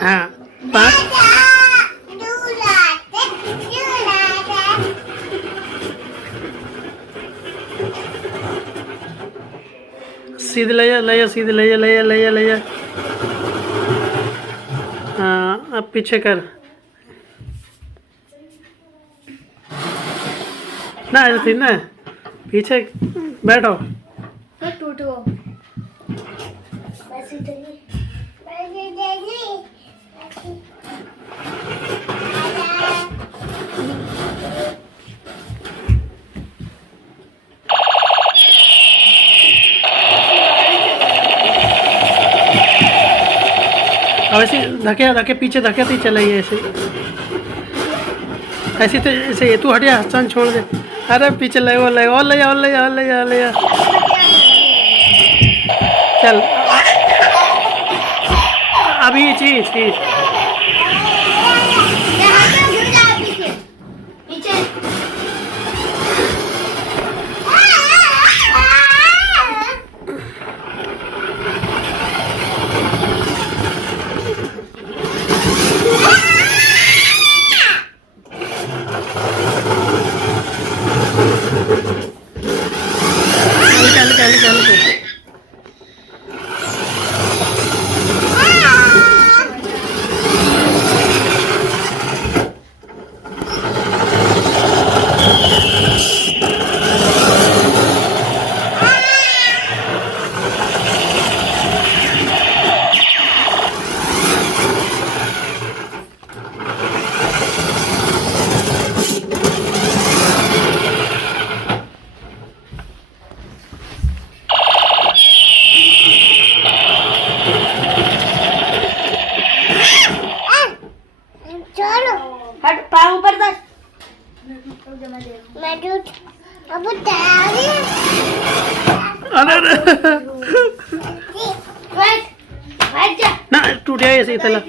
हाँ 5 सीधे ले जा सीधे ले जा। हाँ अब पीछे कर ना, ऐसे थी ना, पीछे बैठो। अब ऐसे धके धके पीछे धकेती चलाइए ऐसे ऐसे तो ऐसे तू हटिया चंद छोड़ दे। अरे पीछे ले और ले और ले और ले और ले और ले चल अभी चीज चल हट पाँव ऊपर कर। अब अरे बैठ जा ना टूट गया ऐसे ही तला।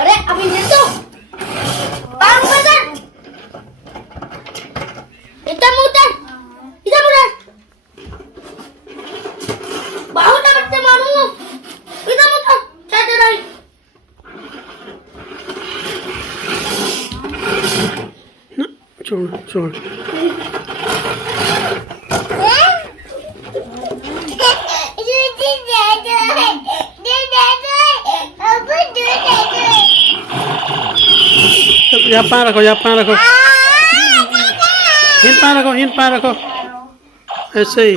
अरे अभी दे दो पाँव ऊपर कर। इधर मुड़ा बाहु ना बच्चे मारूंगा। इधर मुड़ा चाचा राई छोड़ यहाँ पाँव रखो हिंद पाँव रखो ऐसे ही।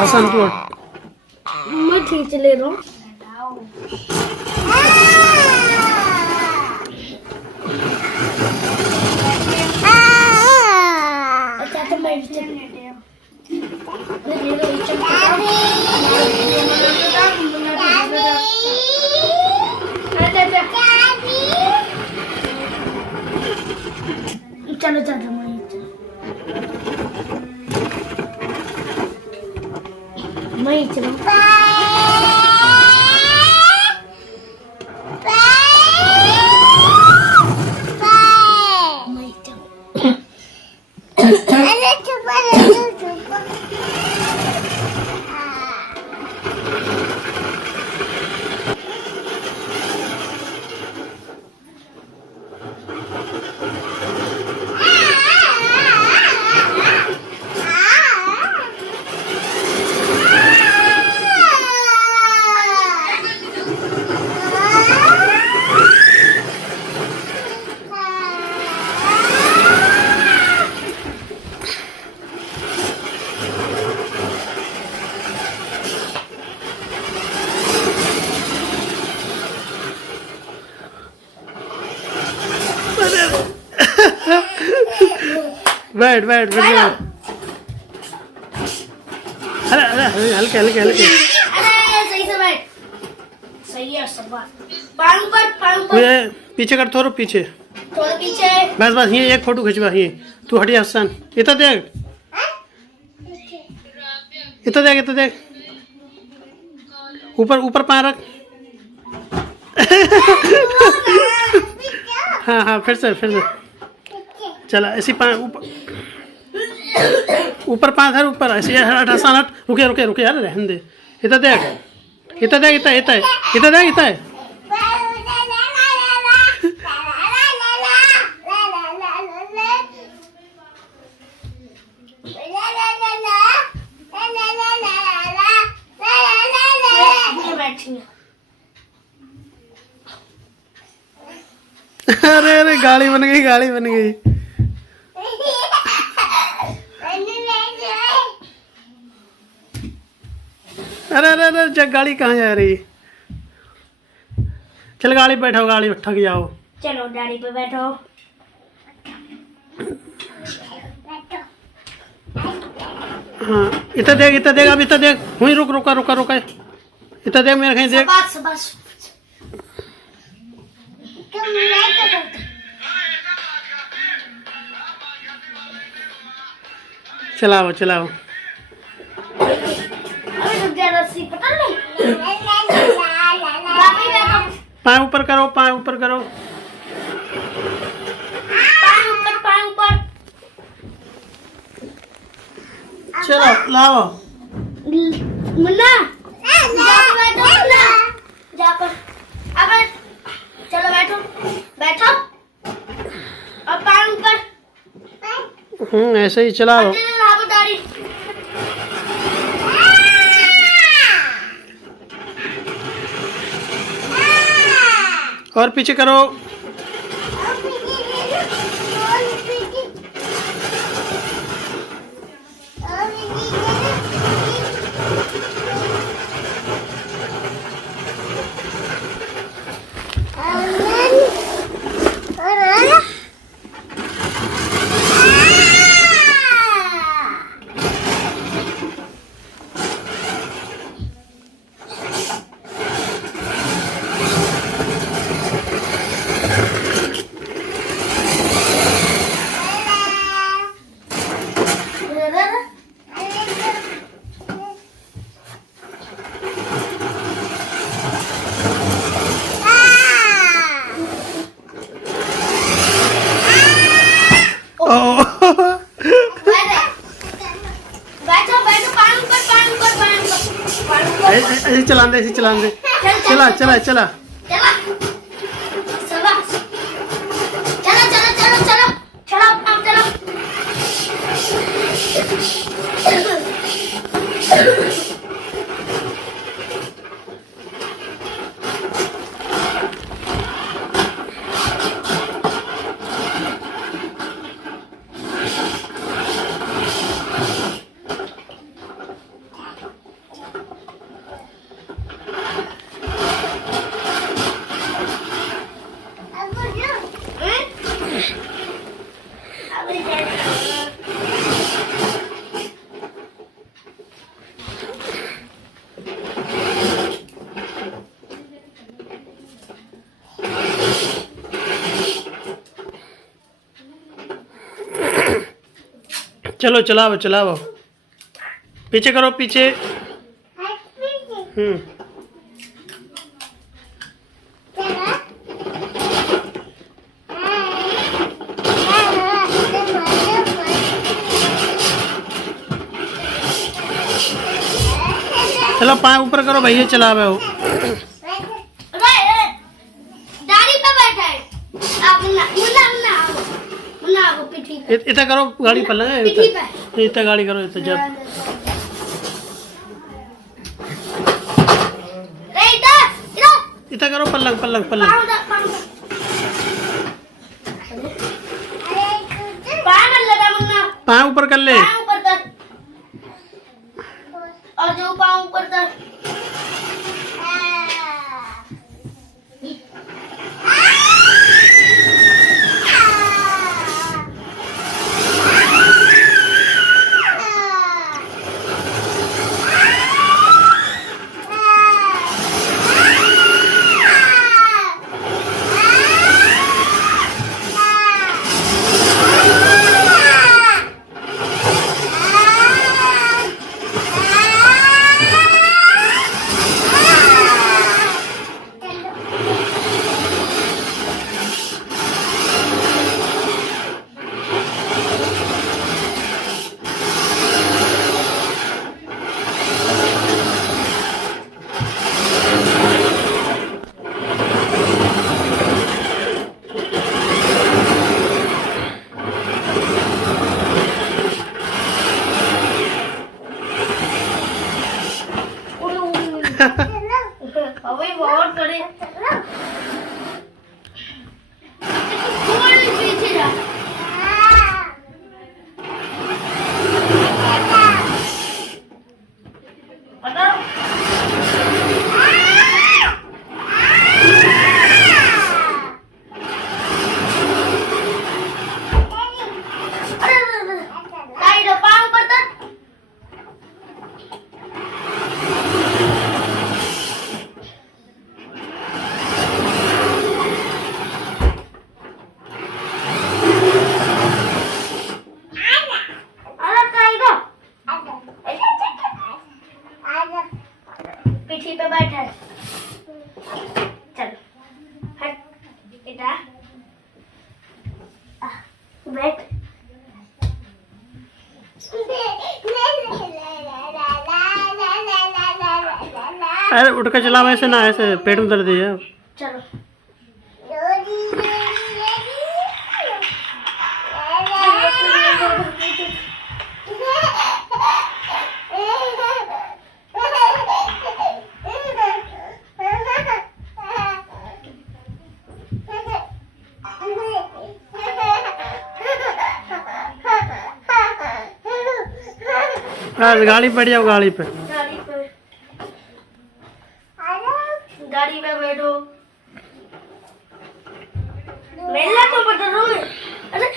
आसान तो मैं खींच ले रहा हूँ। अच्छा तो मैं चलो चलो मैं चलो बैठ बैठ बैठ जाओ। अरे अरे अरे, हल्के हल्के हल्के। अरे सही से बैठ। सही है सब बात। पाँव पर ये पीछे कर, थोड़ा पीछे। थोड़ा पीछे। बस बस ये एक फोटो खिंचवा। ये तू हटी हसन, इतना देख, इतना देख, इतना देख। ऊपर ऊपर पाँव रख। हाँ हाँ, फिर से फिर से। चला ऐसी पाँव ऊपर, ऊपर पाँव धर, ऊपर ऐसे हट हसन हट। रुके रुके रुके यार, रहने दे। इतना देख, इतना देख, इतना इतना इतना देख, इतना अरे अरे, गाड़ी बन गई, गाड़ी बन गई। अरे अरे अरे, जग गाड़ी कहाँ जा रही? चल गाड़ी बैठो, गाड़ी थक जाओ। चलो गाड़ी पे बैठो। हाँ, इतना देख, इतना देख, अब इतना देख। हुई रुक, रुका रुका रुका। इतना देख, मेरे कहीं देख। शाबाश। चलाओ चलाओ। पाँव ऊपर करो, पाँव ऊपर करो। चलो लाओ। मुन्ना जा पर। अब चलो बैठो बैठो और पाँव ऊपर। ऐसे ही चलाओ। दाढ़ी। और पीछे करो। ऐसे चलान दे, ऐसे चलान दे। चला चला चला। चलो चलाओ चलाओ। पीछे करो, पीछे। चलो पाँव ऊपर करो भैया चलावे हो। गाड़ी पे बैठा है आप। मुन्ना मुन्ना मुन्ना आओ, मुन्ना आओ पीठी पे। इतना करो गाड़ी पलंग है पीठी पे। इतना गाड़ी करो इतना जब रे इधर इधर इतना करो पलंग पलंग पलंग पाँव दर पाँव मत लगा मुन्ना। पाँव ऊपर कर ले। पाँव ऊपर कर और जो पाँव ऊपर कर। अबे बहुत बड़े थोड़ी पीछे जा। पता अरे पाँव पड़ता। पीठी पे बैठा है। चल हट बेटा बैठ। अरे उठ के चलाओ ऐसे ना ऐसे पेट में दर्द है। चलो गाड़ी पे बैठ जाओ गाड़ी पे। गाड़ी पे बैठो। मेला तो पता रो। अरे अरे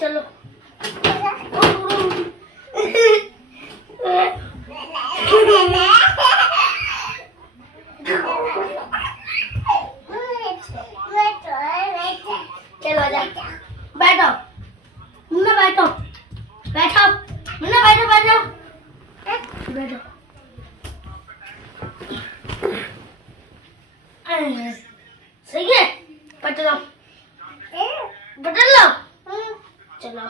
चलो चलो आजा बैठो मुन्ना बैठो बैठो मुन्ना बैठो बैठो बैठो। सही है पटल लो पटल लो। चलो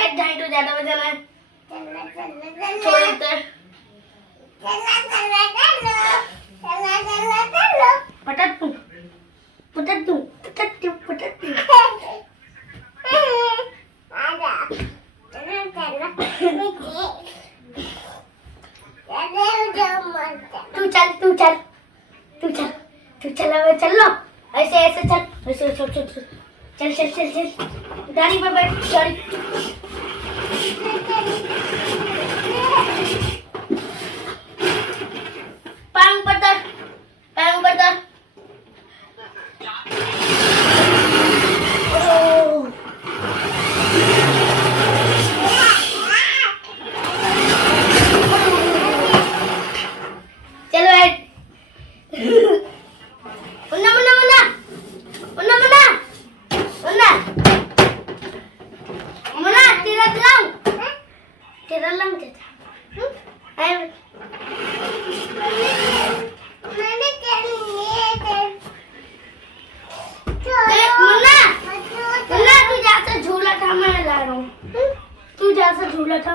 एक ढाई तो ज्यादा बजाना है। छोड़ देते पटक तू पटक तू पटक तू पटक तू। तू चल तू चल तू चल तू चल अब चल लो ऐसे ऐसे चल ऐसे चल चल चल चल चल चल चल गाड़ी पर बैठ गाड़ी। पाँव ऊपर चलो मुन्ना मुन्ना मुन्ना मुन्ना मुन्ना मुन्ना मुन्ना तेरा चलाऊं तेरा रहा हूँ। तू जैसा झूला था